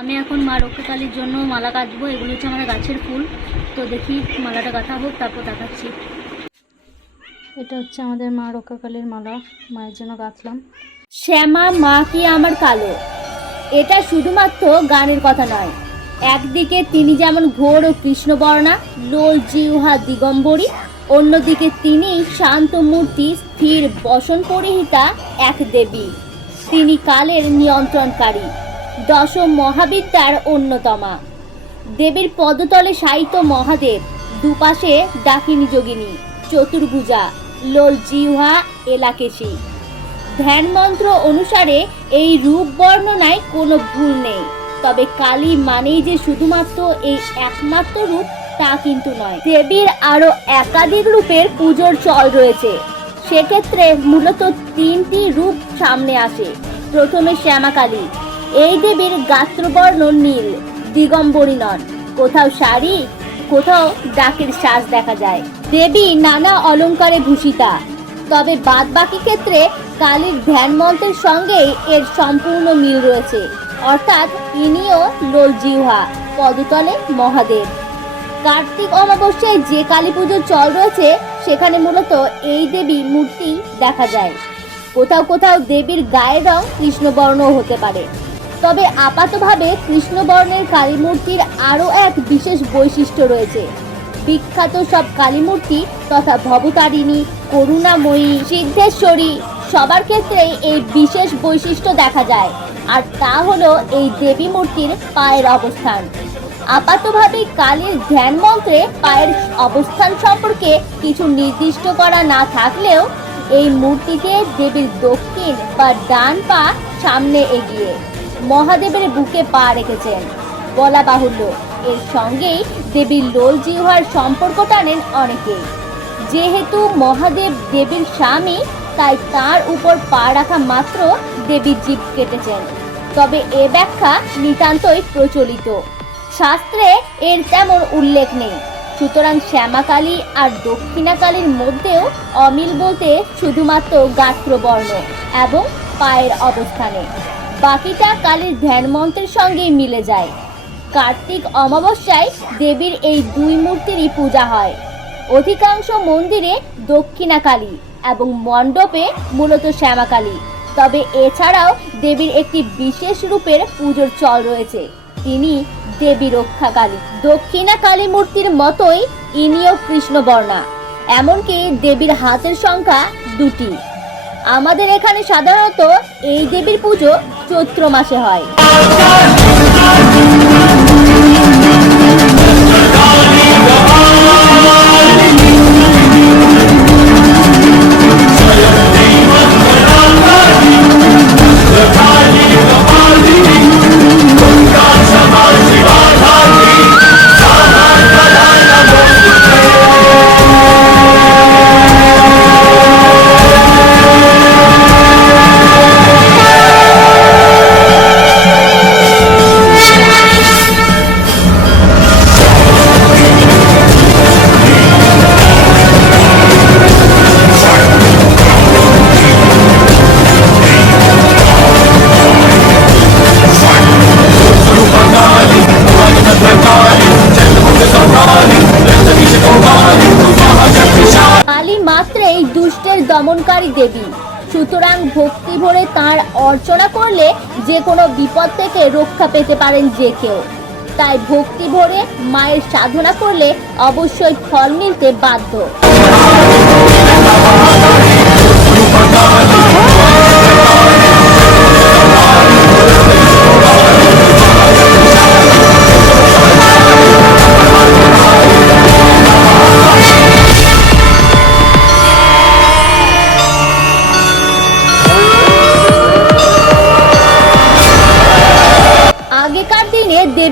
আমি এখন মা রক্ষাকালীর জন্য মালা কাটবো এগুলো হচ্ছে আমাদের গাছের ফুল। তো দেখি মালাটা গাঁথা হোক তারপর দেখাচ্ছি। এটা হচ্ছে আমাদের মা রক্ষাকালীর মালা, মায়ের জন্য গাঁথলাম। শ্যামা, মা কি আমার কালো? এটা শুধুমাত্র গানের কথা নয়। একদিকে তিনি যেমন ঘোর ও কৃষ্ণবর্ণা, লোল জিউহা দিগম্বরী, অন্যদিকে তিনি শান্ত মূর্তি, স্থির বসন পরিহিতা, এক দেবী। তিনি কালের নিয়ন্ত্রণকারী। দশম মহাবিদ্যার অন্যতমা। দেবীর পদতলে সাহিত্য মহাদেব, দুপাশে ডাকিনী যোগিনী, চতুর্ভুজা, লোল জিহ্বা, এলাকেশী। ধ্যান মন্ত্র অনুসারে এই রূপ বর্ণনায় কোনো ভুল নেই, তবে কালী মানেই যে শুধুমাত্র এই একমাত্র রূপ তা কিন্তু নয়। দেবীর আরও একাধিক রূপের পুজোর চল রয়েছে। সেক্ষেত্রে মূলত তিনটি রূপ সামনে আসে। প্রথমে শ্যামাকালী এই দেবীর গাত্রবর্ণ নীল, দিগম্বরী নন। কোথাও শাড়ি, কোথাও ডাকের শ্বাস দেখা যায়। দেবী নানা অলংকারে ভূষিতা। তবে বাদ বাকি ক্ষেত্রে কালীর ধ্যান মন্ত্রের সঙ্গেই এর সম্পূর্ণ মিল রয়েছে। অর্থাৎ ইনিও লোল জিহ্বা, পদতলে মহাদেব। কার্তিক অমাবস্যায় যে কালী পুজোর চল রয়েছে, সেখানে মূলত এই দেবী মূর্তি দেখা যায়। কোথাও কোথাও দেবীর গায়ের রং কৃষ্ণবর্ণও হতে পারে। তবে আপাতভাবে কৃষ্ণবর্ণের কালী মূর্তির আরও এক বিশেষ বৈশিষ্ট্য রয়েছে। বিখ্যাত সব কালী মূর্তি তথা ভবতারিণী, করুণাময়ী, সিদ্ধেশ্বরী, সবার ক্ষেত্রেই এই বিশেষ বৈশিষ্ট্য দেখা যায়। আর তা হলো এই দেবী মূর্তির পায়ের অবস্থান। আপাতভাবে কালীর ধ্যান মন্ত্রে পায়ের অবস্থান সম্পর্কে কিছু নির্দিষ্ট করা না থাকলেও এই মূর্তিতে দেবীর দক্ষিণ বা ডান পা সামনে এগিয়ে মহাদেবের বুকে পা রেখেছেন। বলা বাহুল্য, এর সঙ্গেই দেবীর লোল জিহ্বার সম্পর্ক টানেন অনেকেই যেহেতু মহাদেব দেবীর স্বামী, তাই তার উপর পা রাখা মাত্র দেবীর জীব কেটেছেন। তবে এ ব্যাখ্যা নিতান্তই প্রচলিত। শাস্ত্রে এর তেমন উল্লেখ নেই। সুতরাং শ্যামাকালী আর দক্ষিণাকালীর মধ্যেও অমিল বলতে শুধুমাত্র গাত্রবর্ণ এবং পায়ের অবস্থানে। বাকিটা কালীর ধ্যান মন্ত্রের সঙ্গেই মিলে যায়। কার্তিক অমাবস্যায় দেবীর এই দুই মূর্তিরই পূজা হয়। অধিকাংশ মন্দিরে দক্ষিণাকালী এবং মণ্ডপে মূলত শ্যামাকালী। তবে এছাড়াও দেবীর একটি বিশেষ রূপের পুজোর চল রয়েছে। তিনি দেবী রক্ষাকালী। দক্ষিণা কালী মূর্তির মতোই ইনিও কৃষ্ণবর্ণা। এমনকি দেবীর হাতের সংখ্যা দুটি। আমাদের এখানে সাধারণত এই দেবীর পুজো চৈত্র মাসে হয়। অর্চনা করলে যে কোনো বিপদ থেকে রক্ষা পেতে পারেন যে কেউ। তাই ভক্তি ভরে মায়ের সাধনা করলে অবশ্যই ফল মিলতে বাধ্য।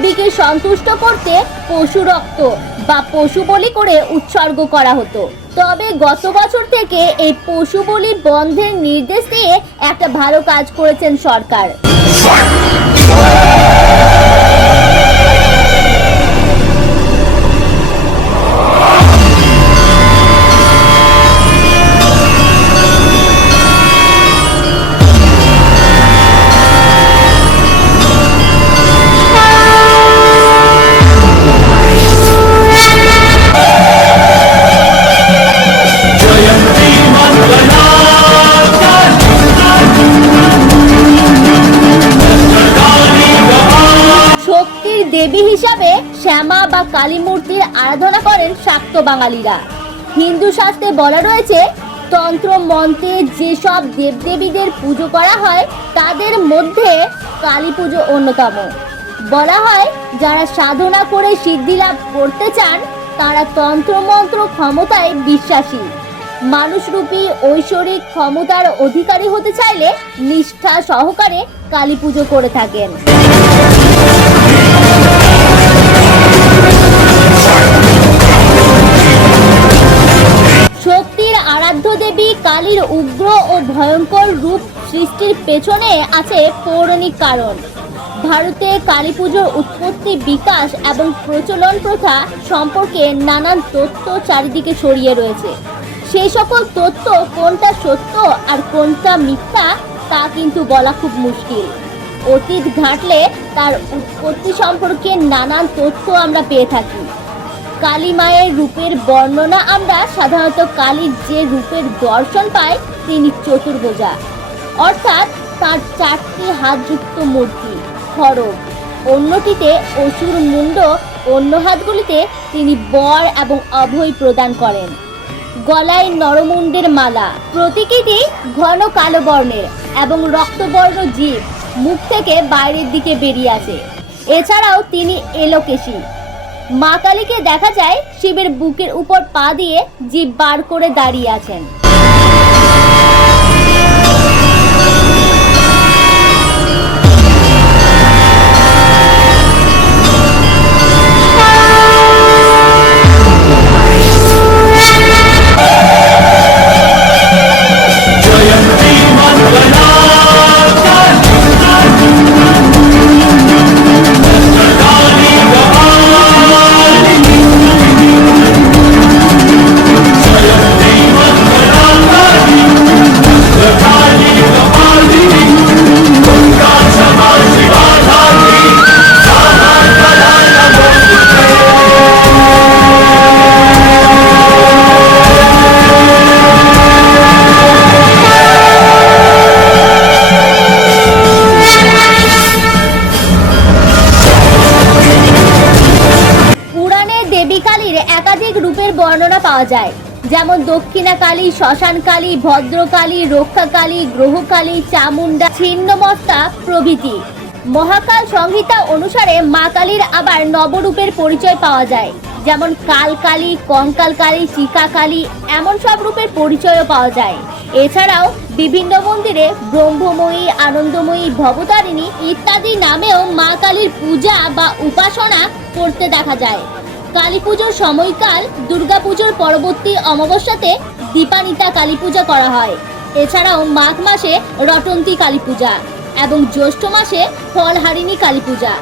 দেবীকে সন্তুষ্ট করতে পশু রক্ত বা পশু বলি করে উৎসর্গ করা হতো। তবে গত বছর থেকে এই পশু বলি বন্ধের নির্দেশ দিয়ে একটা ভালো কাজ করেছেন সরকার। শ্যামা বা কালী মূর্তির আরাধনা করেন শাক্ত বাঙালিরা। হিন্দু শাস্ত্রে বলা রয়েছে, তন্ত্র, মন্ত্রে যেসব দেবদেবীদের পুজো করা হয়, তাদের মধ্যে কালী পুজো অন্যতম। বলা হয়, যারা সাধনা করে সিদ্ধি লাভ করতে চান, তারা তন্ত্রমন্ত্র ক্ষমতায় বিশ্বাসী। মানুষরূপী, ঐশ্বরিক ক্ষমতার অধিকারী হতে চাইলে নিষ্ঠা সহকারে কালী পুজো করে থাকেন। শক্তির আরাধ্য দেবী কালীর উগ্র ও ভয়ঙ্কর রূপ সৃষ্টির পেছনে আছে পৌরাণিক কারণ। ভারতে কালী পুজোর উৎপত্তি বিকাশ এবং প্রচলন প্রথা সম্পর্কে নানান তথ্য চারিদিকে ছড়িয়ে রয়েছে। সেই সকল তথ্য কোনটা সত্য আর কোনটা মিথ্যা তা কিন্তু বলা খুব মুশকিল। অতীত ঘাঁটলে তার উৎপত্তি সম্পর্কে নানান তথ্য আমরা পেয়ে থাকি। কালী মায়ের রূপের বর্ণনা আমরা সাধারণত কালীর যে রূপের দর্শন পাই, তিনি চতুর্ভুজা। অর্থাৎ তার চারটি হাতযুক্ত মূর্তি, খড়গ। অন্যটিতে অসুর মুন্ড, অন্য হাতগুলিতে তিনি বর এবং অভয় প্রদান করেন। গলায় নরমুণ্ডের মালা। প্রতীকীটি ঘন কালো বর্ণের এবং রক্তবর্ণ জীব। মুখ থেকে বাইরের দিকে বেরিয়ে আসে। এছাড়াও তিনি এলো কেশি মা কালীকে দেখা যায় শিবের বুকের উপর পা দিয়ে জীব বার করে দাঁড়িয়ে আছেন। পাওয়া যায়। যেমন দক্ষিণা কালী শ্মশান কালী ভদ্রকালী রক্ষা কালী গ্রহকালী চামুন্ডা ছিন্নমস্তা প্রভৃতি। মহাকাল সংহিতা অনুসারে মা কালীর আবার নবরূপের পরিচয় পাওয়া যায়। যেমন কাল কালী কঙ্কাল কালী চিকা কালী এমন সব রূপের পরিচয়ও পাওয়া যায়। এছাড়াও বিভিন্ন মন্দিরে ব্রহ্মময়ী, আনন্দময়ী, ভবতারিণী ইত্যাদি নামেও মা কালীর পূজা বা উপাসনা করতে দেখা যায়। কালী পুজোর সময়কাল দুর্গা পুজোর পরবর্তী অমাবস্যাতে দীপানিতা কালী পূজা করা হয়। এছাড়াও মাঘ মাসে রটন্তী কালী পূজা এবং জ্যৈষ্ঠ মাসে ফলহারিণী কালী পূজা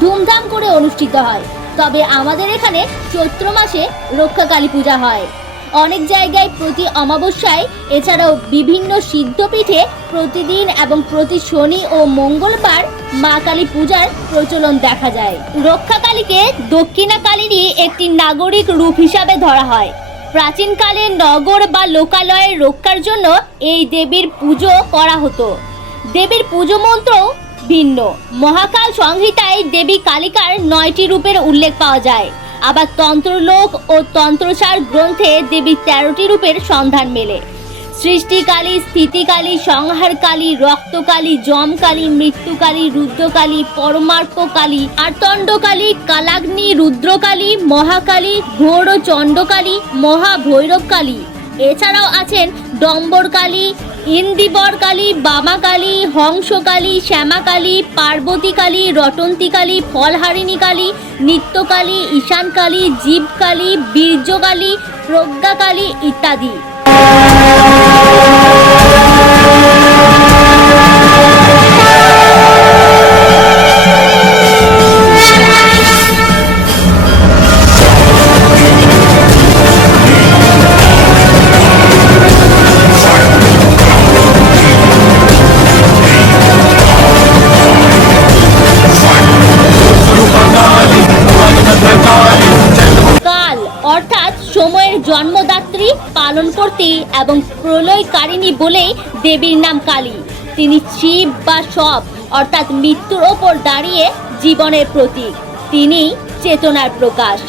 ধুমধাম করে অনুষ্ঠিত হয়। তবে আমাদের এখানে চৈত্র মাসে রক্ষা কালী পূজা হয়। অনেক জায়গায় প্রতি অমাবস্যায়, এছাড়াও বিভিন্ন সিদ্ধপীঠে প্রতিদিন এবং প্রতি শনি ও মঙ্গলবার মা কালী পূজার প্রচলন দেখা যায়। রক্ষা কালীকে দক্ষিণা কালীরই একটি নাগরিক রূপ হিসাবে ধরা হয়। প্রাচীনকালে নগর বা লোকালয়ের রক্ষার জন্য এই দেবীর পুজো করা হতো। দেবীর পুজো মন্ত্র ভিন্ন। মহাকাল সংহিতায় দেবী কালিকার নয়টি রূপের উল্লেখ পাওয়া যায়। আবার তন্ত্রলোক ও তন্ত্রসার গ্রন্থে দেবীর তেরোটি রূপের সন্ধান মেলে। সৃষ্টিকালী, স্থিতিকালী, সংহারকালী, রক্তকালী জমকালী মৃত্যুকালী, রুদ্রকালী পরমার্ককালী আর্তণ্ডকালী, কালাগ্নি, রুদ্রকালী, মহাকালী ঘোর চণ্ডকালী মহাভৈরবকালী। এছাড়াও আছেন ডম্বরকালী ইন্দিবরকালী বামাকালী হংসকালী কালী রটন্তী কালী ফলহারিণী কালী নিত্যকালী ঈশানকালী জীবকালী বীর্যকালী প্রজ্ঞাকালী ইত্যাদি। বলেই দেবীর নাম কালী। তিনি শিব বা সব, অর্থাৎ মৃত্যুর ওপর দাঁড়িয়ে জীবনের প্রতীক। তিনি চেতনার প্রকাশ।